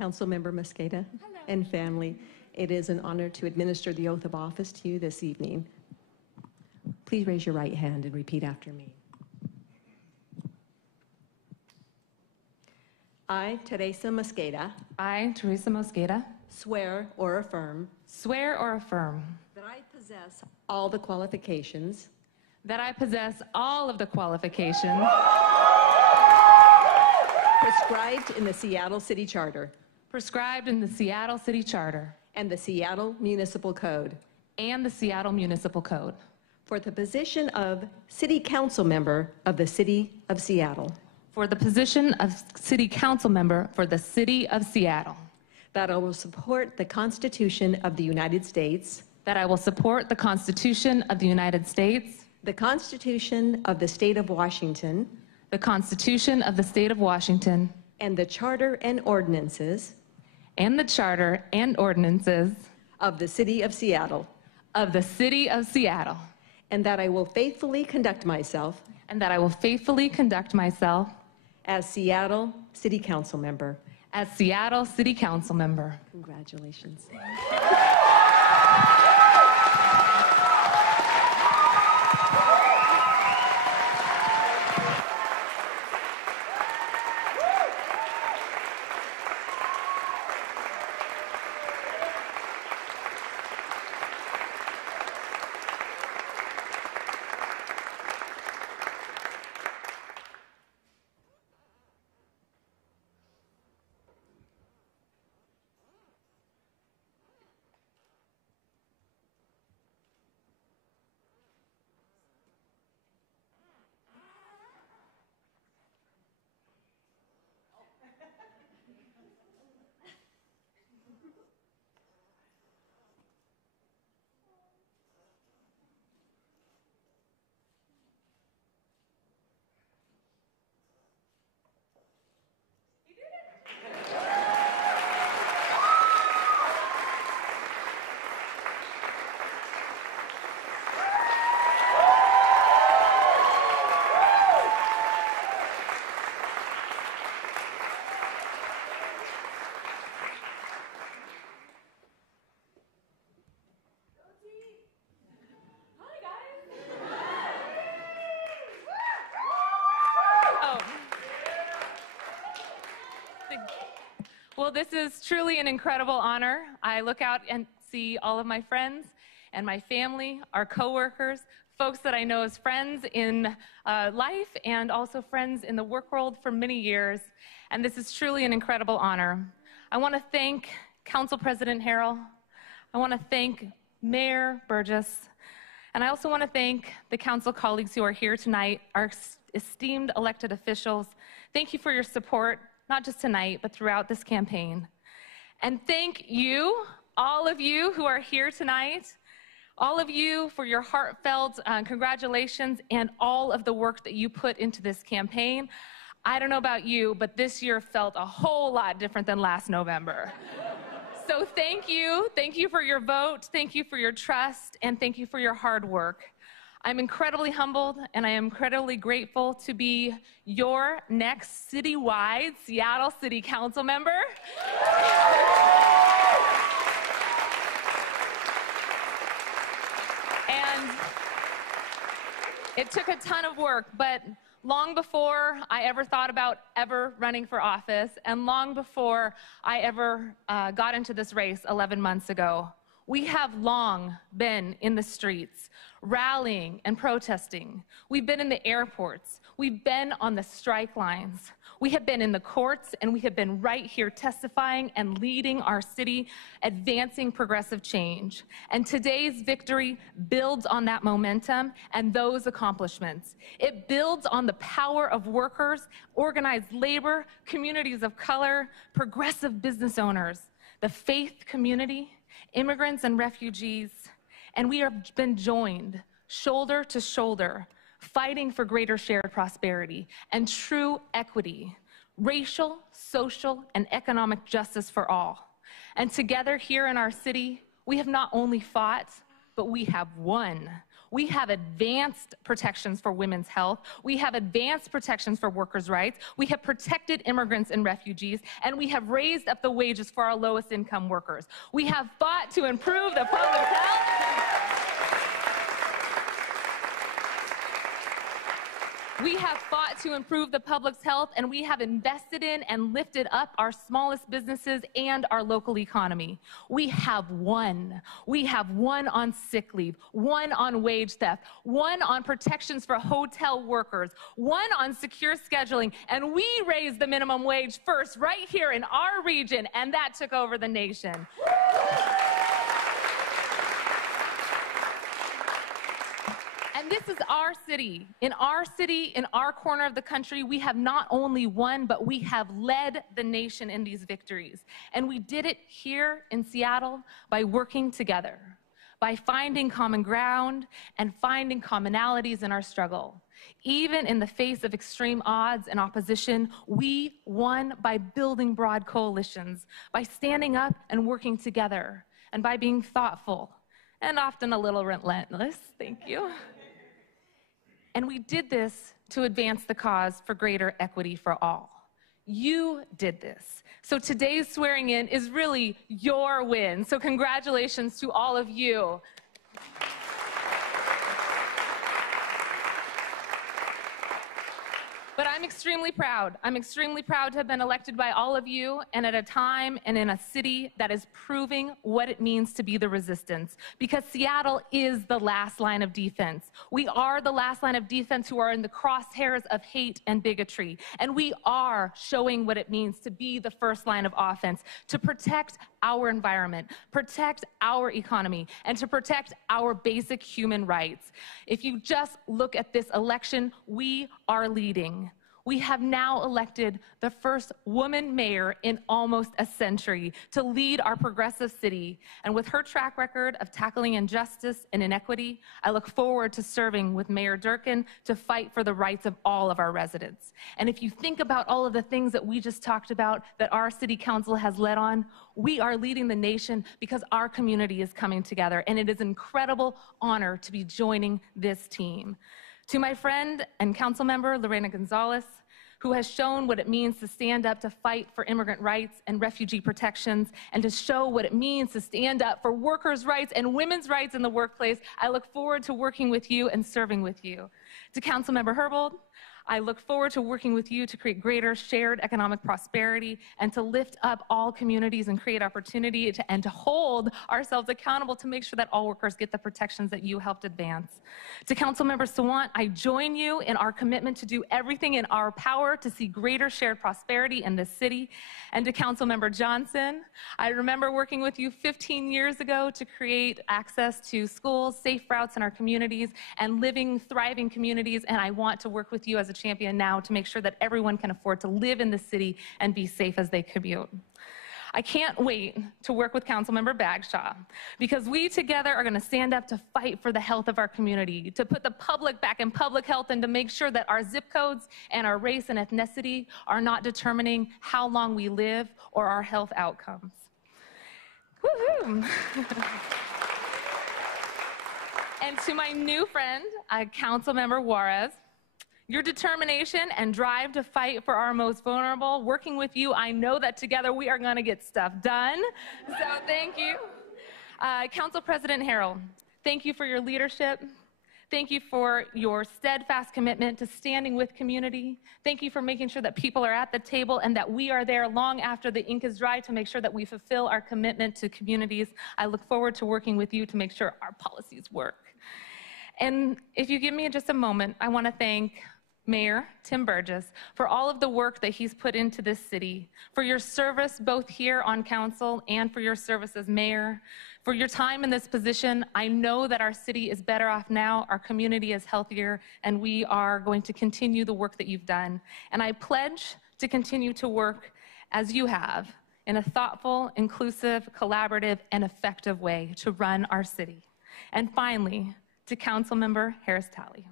Councilmember Mosqueda and family, it is an honor to administer the oath of office to you this evening. Please raise your right hand and repeat after me. I, Teresa Mosqueda, I, Teresa Mosqueda, swear or affirm that I possess all the qualifications all of the qualifications prescribed in the Seattle City Charter prescribed in the Seattle City Charter and the Seattle Municipal Code and the Seattle Municipal Code for the position of City Council Member of the City of Seattle, for the position of City Council Member for the City of Seattle, that I will support the Constitution of the United States, that I will support the Constitution of the United States, the Constitution of the State of Washington, the Constitution of the State of Washington, and the Charter and ordinances and the Charter and ordinances of the City of Seattle, of the City of Seattle, and that I will faithfully conduct myself as Seattle City Council Member. As Seattle City Council Member. Congratulations. Well, this is truly an incredible honor. I look out and see all of my friends and my family, our coworkers, folks that I know as friends in life and also friends in the work world for many years. And this is truly an incredible honor. I want to thank Council President Harrell. I want to thank Mayor Burgess. And I also want to thank the council colleagues who are here tonight, our esteemed elected officials. Thank you for your support, not just tonight, but throughout this campaign. And thank you, all of you who are here tonight, all of you for your heartfelt congratulations and all of the work that you put into this campaign. I don't know about you, but this year felt a whole lot different than last November. So thank you for your vote, thank you for your trust, and thank you for your hard work. I'm incredibly humbled and I am incredibly grateful to be your next citywide Seattle City Council member. And it took a ton of work, but long before I ever thought about ever running for office and long before I ever got into this race 11 months ago, we have long been in the streets, rallying and protesting. We've been in the airports. We've been on the strike lines. We have been in the courts, and we have been right here testifying and leading our city, advancing progressive change. And today's victory builds on that momentum and those accomplishments. It builds on the power of workers, organized labor, communities of color, progressive business owners, the faith community, immigrants and refugees, and we have been joined shoulder to shoulder, fighting for greater shared prosperity and true equity, racial, social, and economic justice for all. And together here in our city, we have not only fought, but we have won. We have advanced protections for women's health. We have advanced protections for workers' rights. We have protected immigrants and refugees, and we have raised up the wages for our lowest income workers. We have fought to improve the public health. We have fought to improve the public's health, and we have invested in and lifted up our smallest businesses and our local economy. We have won. We have won on sick leave, won on wage theft, won on protections for hotel workers, won on secure scheduling, and we raised the minimum wage first right here in our region, and that took over the nation. And this is our city. In our city, in our corner of the country, we have not only won, but we have led the nation in these victories. And we did it here in Seattle by working together, by finding common ground and finding commonalities in our struggle. Even in the face of extreme odds and opposition, we won by building broad coalitions, by standing up and working together, and by being thoughtful and often a little relentless. Thank you. And we did this to advance the cause for greater equity for all. You did this. So today's swearing in is really your win. So congratulations to all of you. But I'm extremely proud. I'm extremely proud to have been elected by all of you, and at a time and in a city that is proving what it means to be the resistance. Because Seattle is the last line of defense. We are the last line of defense who are in the crosshairs of hate and bigotry. And we are showing what it means to be the first line of offense, to protect our environment, protect our economy, and to protect our basic human rights. If you just look at this election, we are leading. We have now elected the first woman mayor in almost a century to lead our progressive city. And with her track record of tackling injustice and inequity, I look forward to serving with Mayor Durkin to fight for the rights of all of our residents. And if you think about all of the things that we just talked about that our city council has led on, we are leading the nation because our community is coming together. And it is an incredible honor to be joining this team. To my friend and council member, Lorena Gonzalez, who has shown what it means to stand up to fight for immigrant rights and refugee protections, and to show what it means to stand up for workers' rights and women's rights in the workplace. I look forward to working with you and serving with you. To Councilmember Herbold, I look forward to working with you to create greater shared economic prosperity and to lift up all communities and create opportunity and to hold ourselves accountable to make sure that all workers get the protections that you helped advance. To Councilmember Sawant, I join you in our commitment to do everything in our power to see greater shared prosperity in this city. And to Councilmember Johnson, I remember working with you 15 years ago to create access to schools, safe routes in our communities, and living, thriving communities, and I want to work with you as a champion now to make sure that everyone can afford to live in the city and be safe as they commute. I can't wait to work with Councilmember Bagshaw because we together are going to stand up to fight for the health of our community, to put the public back in public health, and to make sure that our zip codes and our race and ethnicity are not determining how long we live or our health outcomes. Woohoo! And to my new friend, Councilmember Juarez, your determination and drive to fight for our most vulnerable, working with you, I know that together we are going to get stuff done. So thank you. Council President Harrell, thank you for your leadership. Thank you for your steadfast commitment to standing with community. Thank you for making sure that people are at the table and that we are there long after the ink is dry to make sure that we fulfill our commitment to communities. I look forward to working with you to make sure our policies work. And if you give me just a moment, I want to thank Mayor Tim Burgess for all of the work that he's put into this city, for your service both here on council and for your service as mayor, for your time in this position. I know that our city is better off now, our community is healthier, and we are going to continue the work that you've done. And I pledge to continue to work as you have in a thoughtful, inclusive, collaborative, and effective way to run our city. And finally, to Councilmember Harris-Talley,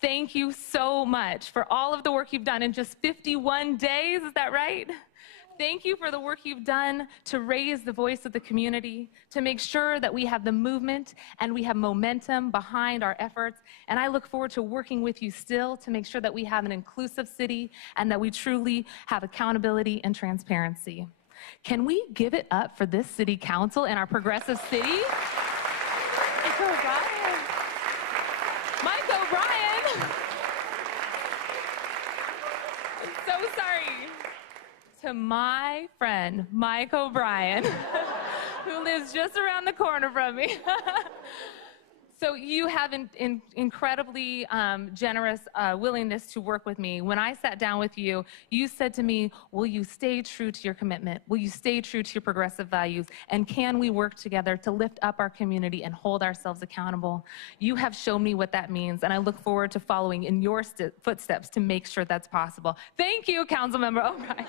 thank you so much for all of the work you've done in just 51 days, is that right? Thank you for the work you've done to raise the voice of the community, to make sure that we have the movement and we have momentum behind our efforts. And I look forward to working with you still to make sure that we have an inclusive city and that we truly have accountability and transparency. Can we give it up for this city council and our progressive city? Mike O'Brien. Mike O'Brien. I'm so sorry. To my friend, Mike O'Brien, who lives just around the corner from me. So you have an incredibly generous willingness to work with me. When I sat down with you, you said to me, will you stay true to your commitment? Will you stay true to your progressive values? And can we work together to lift up our community and hold ourselves accountable? You have shown me what that means, and I look forward to following in your footsteps to make sure that's possible. Thank you, Councilmember O'Brien.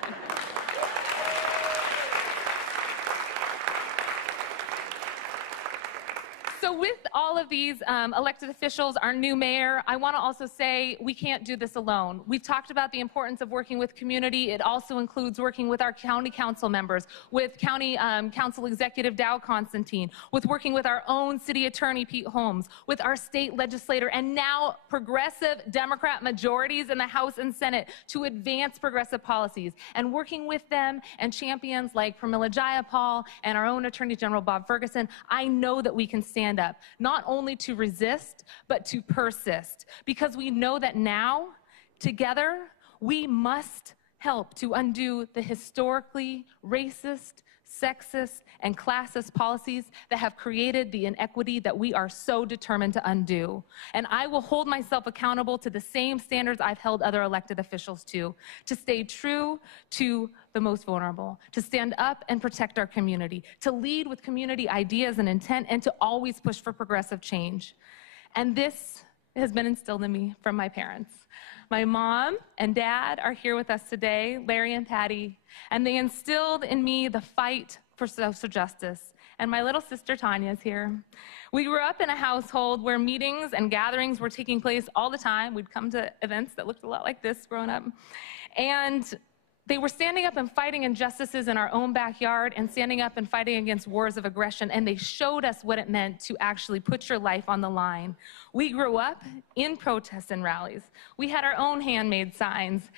So with all of these elected officials, our new mayor, I want to also say we can't do this alone. We've talked about the importance of working with community. It also includes working with our county council members, with county council executive Dow Constantine, with working with our own city attorney Pete Holmes, with our state legislator, and now progressive Democrat majorities in the House and Senate to advance progressive policies, and working with them and champions like Pramila Jayapal and our own Attorney General Bob Ferguson. I know that we can stand up, not only to resist, but to persist, because we know that now, together, we must help to undo the historically racist, sexist, and classist policies that have created the inequity that we are so determined to undo. And I will hold myself accountable to the same standards I've held other elected officials to stay true to the most vulnerable, to stand up and protect our community, to lead with community ideas and intent, and to always push for progressive change. And this has been instilled in me from my parents. My mom and dad are here with us today, Larry and Patty, and they instilled in me the fight for social justice. And my little sister Tanya is here. We grew up in a household where meetings and gatherings were taking place all the time. We'd come to events that looked a lot like this growing up. And they were standing up and fighting injustices in our own backyard and standing up and fighting against wars of aggression, and they showed us what it meant to actually put your life on the line. We grew up in protests and rallies. We had our own handmade signs.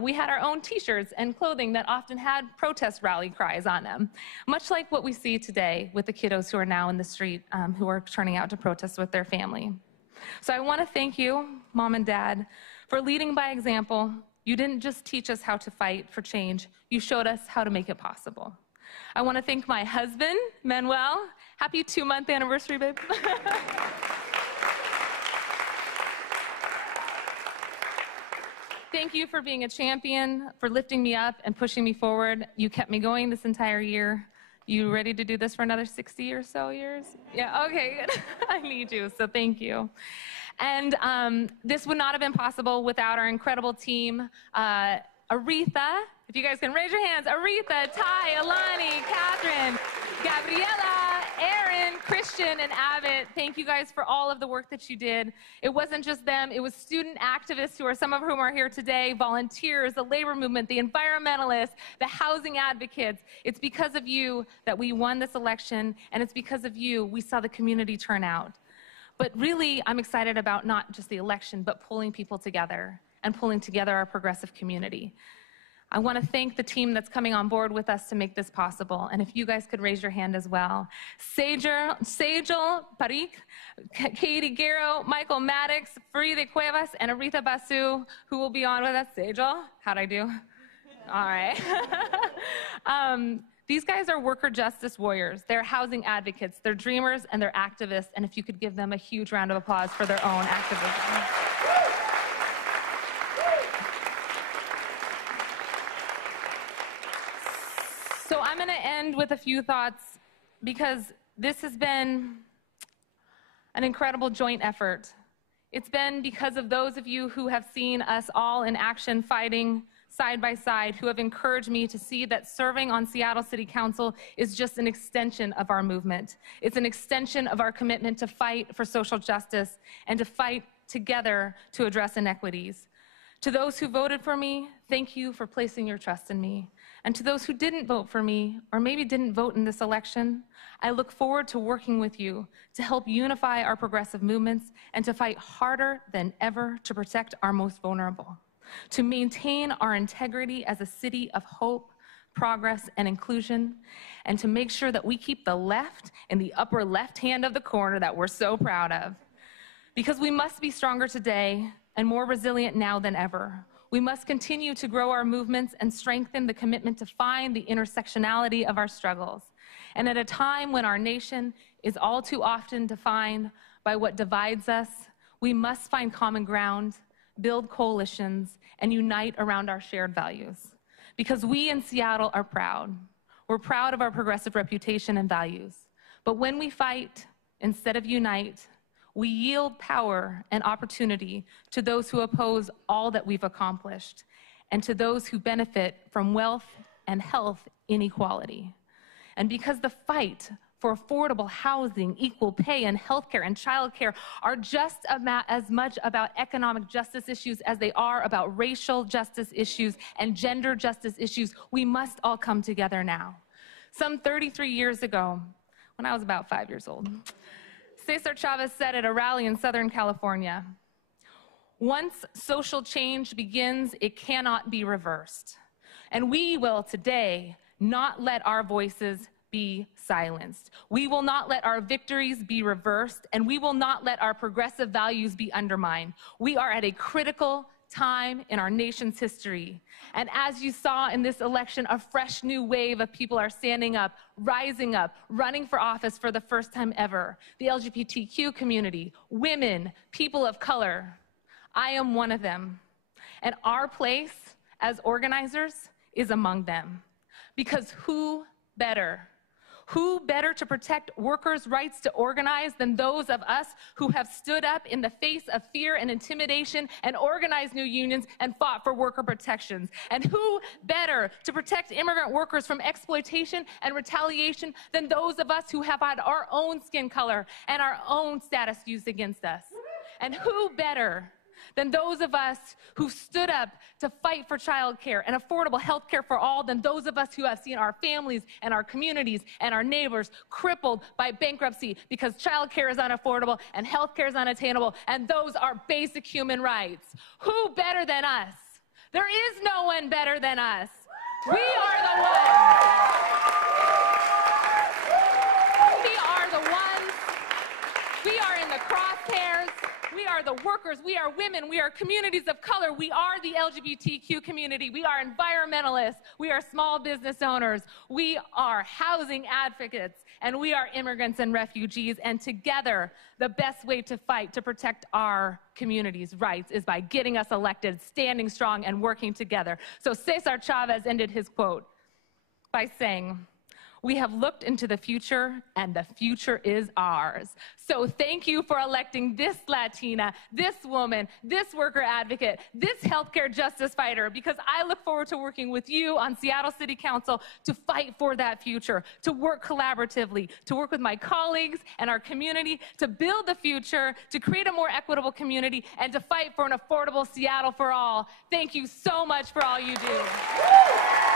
We had our own t-shirts and clothing that often had protest rally cries on them, much like what we see today with the kiddos who are now in the street who are turning out to protest with their family. So I want to thank you, Mom and Dad, for leading by example. You didn't just teach us how to fight for change, you showed us how to make it possible. I want to thank my husband, Manuel. Happy 2-month anniversary, babe. Thank you for being a champion, for lifting me up and pushing me forward. You kept me going this entire year. You ready to do this for another 60 or so years? Yeah, okay, good. I need you, so thank you. And this would not have been possible without our incredible team. Aretha, if you guys can raise your hands. Aretha, Ty, Alani, Catherine, Gabriela, Aaron, Christian, and Abbott. Thank you guys for all of the work that you did. It wasn't just them. It was student activists, who are some of whom are here today, volunteers, the labor movement, the environmentalists, the housing advocates. It's because of you that we won this election, and it's because of you we saw the community turn out. But really, I'm excited about not just the election, but pulling people together and pulling together our progressive community. I want to thank the team that's coming on board with us to make this possible. And if you guys could raise your hand as well. Sejal Parikh, Katie Guerrero, Michael Maddox, Faride Cuevas, and Aretha Basu, who will be on with us. Sejal, how'd I do? All right. These guys are worker justice warriors. They're housing advocates. They're dreamers, and they're activists. And if you could give them a huge round of applause for their own activism. So I'm going to end with a few thoughts, because this has been an incredible joint effort. It's been because of those of you who have seen us all in action fighting side by side, who have encouraged me to see that serving on Seattle City Council is just an extension of our movement. It's an extension of our commitment to fight for social justice and to fight together to address inequities. To those who voted for me, thank you for placing your trust in me. And to those who didn't vote for me, or maybe didn't vote in this election, I look forward to working with you to help unify our progressive movements and to fight harder than ever to protect our most vulnerable, to maintain our integrity as a city of hope, progress, and inclusion, and to make sure that we keep the left in the upper left hand of the corner that we're so proud of. Because we must be stronger today and more resilient now than ever. We must continue to grow our movements and strengthen the commitment to find the intersectionality of our struggles. And at a time when our nation is all too often defined by what divides us, we must find common ground, build coalitions, and unite around our shared values. Because we in Seattle are proud. We're proud of our progressive reputation and values. But when we fight instead of unite, we yield power and opportunity to those who oppose all that we've accomplished and to those who benefit from wealth and health inequality. And because the fight for affordable housing, equal pay, and healthcare and childcare are just as much about economic justice issues as they are about racial justice issues and gender justice issues, we must all come together now. Some 33 years ago, when I was about 5 years old, Cesar Chavez said at a rally in Southern California, "Once social change begins, it cannot be reversed. And we will today not let our voices be silenced. We will not let our victories be reversed, and we will not let our progressive values be undermined. We are at a critical time in our nation's history. And as you saw in this election, a fresh new wave of people are standing up, rising up, running for office for the first time ever. The LGBTQ community, women, people of color. I am one of them. And our place as organizers is among them. Because who better to protect workers' rights to organize than those of us who have stood up in the face of fear and intimidation and organized new unions and fought for worker protections? And who better to protect immigrant workers from exploitation and retaliation than those of us who have had our own skin color and our own status used against us? And who better than those of us who stood up to fight for childcare and affordable health care for all, than those of us who have seen our families and our communities and our neighbors crippled by bankruptcy because childcare is unaffordable and health care is unattainable, and those are basic human rights. Who better than us? There is no one better than us. We are the ones. We are the ones. We are in the crosshairs. We are the workers, we are women, we are communities of color, we are the LGBTQ community, we are environmentalists, we are small business owners, we are housing advocates, and we are immigrants and refugees. And together, the best way to fight to protect our communities' rights is by getting us elected, standing strong, and working together. So Cesar Chavez ended his quote by saying, "We have looked into the future, and the future is ours." So thank you for electing this Latina, this woman, this worker advocate, this healthcare justice fighter, because I look forward to working with you on Seattle City Council to fight for that future, to work collaboratively, to work with my colleagues and our community to build the future, to create a more equitable community, and to fight for an affordable Seattle for all. Thank you so much for all you do.